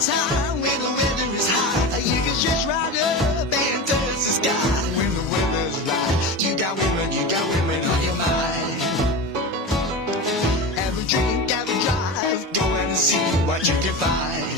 time when the weather is high. You can just ride up and touch the sky. When the weather's right, you got women on your mind. Have a drink, have a drive, go and see what you can find.